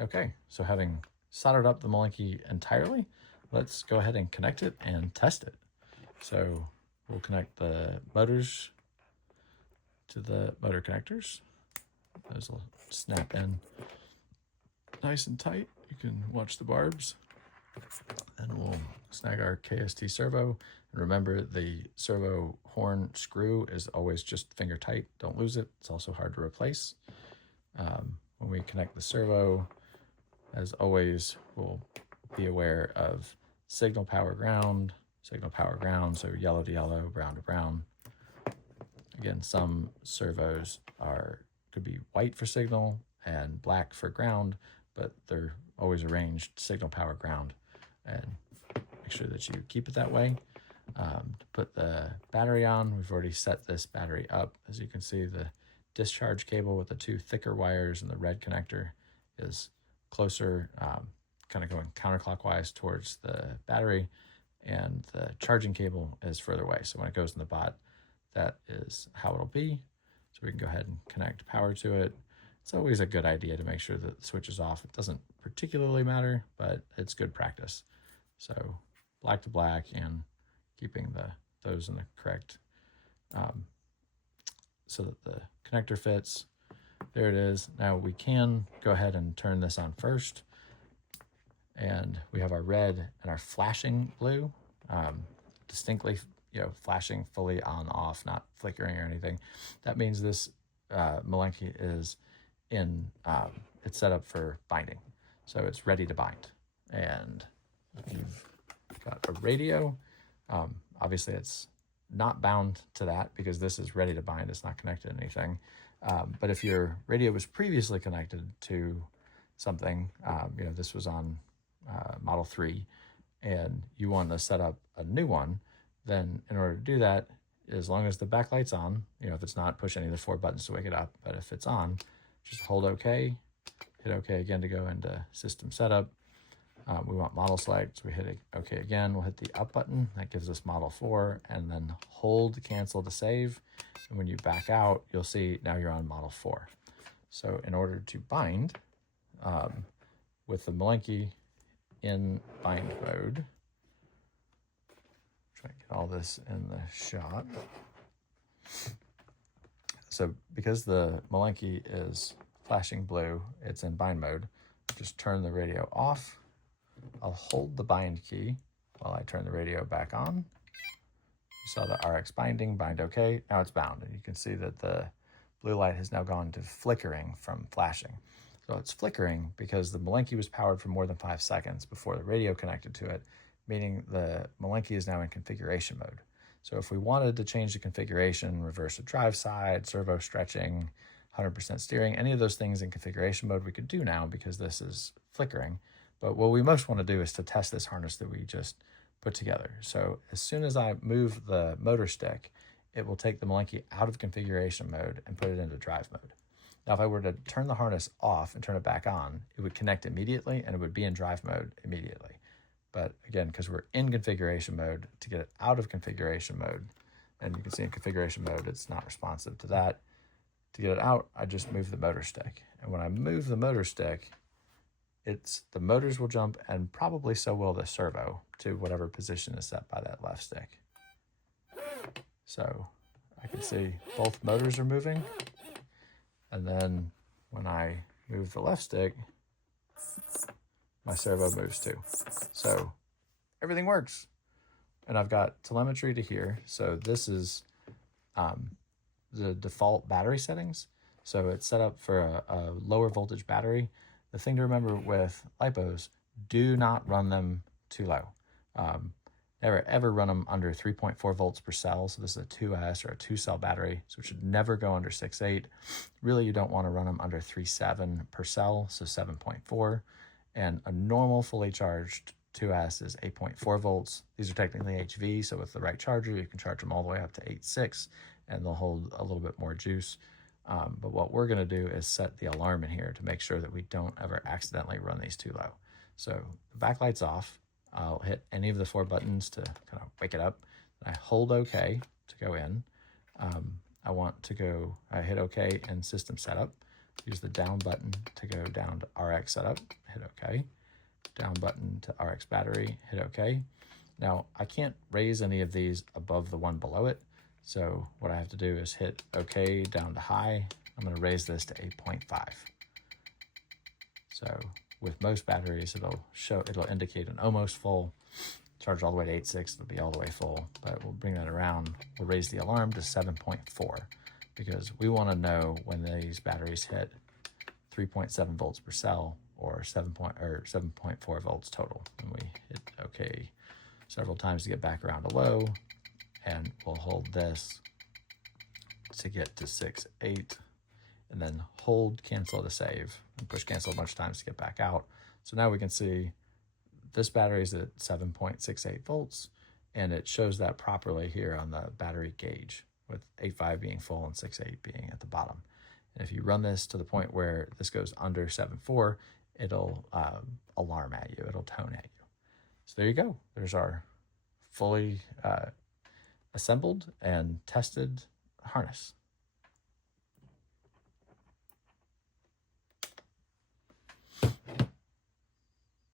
Okay, so having soldered up the Malinky entirely, let's go ahead and connect it and test it. So we'll connect the motors to the motor connectors. Those will snap in nice and tight. You can watch the barbs. And we'll snag our KST servo. And remember, the servo horn screw is always just finger tight. Don't lose it. It's also hard to replace. When we connect the servo, as always, we'll be aware of signal power ground, so yellow to yellow, brown to brown. Again, some servos could be white for signal and black for ground, but they're always arranged signal power ground, and make sure that you keep it that way. To put the battery on, we've already set this battery up. As you can see, the discharge cable with the two thicker wires and the red connector is closer, kind of going counterclockwise towards the battery, and the charging cable is further away. So when it goes in the bot, that is how it'll be. So we can go ahead and connect power to it. It's always a good idea to make sure that the switch is off. It doesn't particularly matter, but it's good practice. So black to black and keeping those in the correct, so that the connector fits. There it is. Now we can go ahead and turn this on first. And we have our red and our flashing blue, distinctly, flashing fully on, off, not flickering or anything. That means this Malinky is it's set up for binding. So it's ready to bind. And you've got a radio. Obviously it's not bound to that because this is ready to bind. It's not connected to anything. But if your radio was previously connected to something, this was on Model 3, and you want to set up a new one, then in order to do that, as long as the backlight's on, if it's not, push any of the 4 buttons to wake it up. But if it's on, just hold OK, hit OK again to go into system setup. We want model select, so we hit OK again. We'll hit the up button. That gives us Model 4, and then hold cancel to save. And when you back out, you'll see now you're on Model 4. So in order to bind with the Malinky in bind mode, try to get all this in the shot. So because the Malinky is flashing blue, it's in bind mode. Just turn the radio off. I'll hold the bind key while I turn the radio back on. You saw the RX binding, bind OK. Now it's bound, and you can see that the blue light has now gone to flickering from flashing. So it's flickering because the Malinky was powered for more than 5 seconds before the radio connected to it, meaning the Malinky is now in configuration mode. So if we wanted to change the configuration, reverse a drive side, servo stretching, 100% steering, any of those things in configuration mode we could do now because this is flickering. But what we most want to do is to test this harness that we just put together. So as soon as I move the motor stick, it will take the Malinky out of configuration mode and put it into drive mode. Now, if I were to turn the harness off and turn it back on, it would connect immediately and it would be in drive mode immediately. But again, because we're in configuration mode, to get it out of configuration mode, and you can see in configuration mode, it's not responsive to that. To get it out, I just move the motor stick. And when I move the motor stick, the motors will jump, and probably so will the servo, to whatever position is set by that left stick. So I can see both motors are moving. And then when I move the left stick, my servo moves too. So everything works. And I've got telemetry to here. So this is the default battery settings. So it's set up for a lower voltage battery. The thing to remember with LiPos, do not run them too low. Never ever run them under 3.4 volts per cell. So this is a 2S or a 2-cell battery, so it should never go under 6.8. Really, you don't want to run them under 3.7 per cell, so 7.4. And a normal fully charged 2S is 8.4 volts. These are technically HV, so with the right charger, you can charge them all the way up to 8.6, and they'll hold a little bit more juice. But what we're going to do is set the alarm in here to make sure that we don't ever accidentally run these too low. So the backlight's off. I'll hit any of the 4 buttons to kind of wake it up. I hold OK to go in. I hit OK in system setup. Use the down button to go down to RX setup, hit OK. Down button to RX battery, hit OK. Now, I can't raise any of these above the one below it, so what I have to do is hit OK down to high. I'm going to raise this to 8.5. So with most batteries, it'll indicate an almost full. Charge all the way to 8.6, it'll be all the way full, but we'll bring that around. We'll raise the alarm to 7.4 because we want to know when these batteries hit 3.7 volts per cell or 7.4 volts total. And we hit OK several times to get back around to low, and we'll hold this to get to 6.8, and then hold cancel to save, and push cancel a bunch of times to get back out. So now we can see this battery is at 7.68 volts, and it shows that properly here on the battery gauge, with 8.5 being full and 6.8 being at the bottom. And if you run this to the point where this goes under 7.4, it'll alarm at you, it'll tone at you. So there you go. There's our fully assembled and tested harness.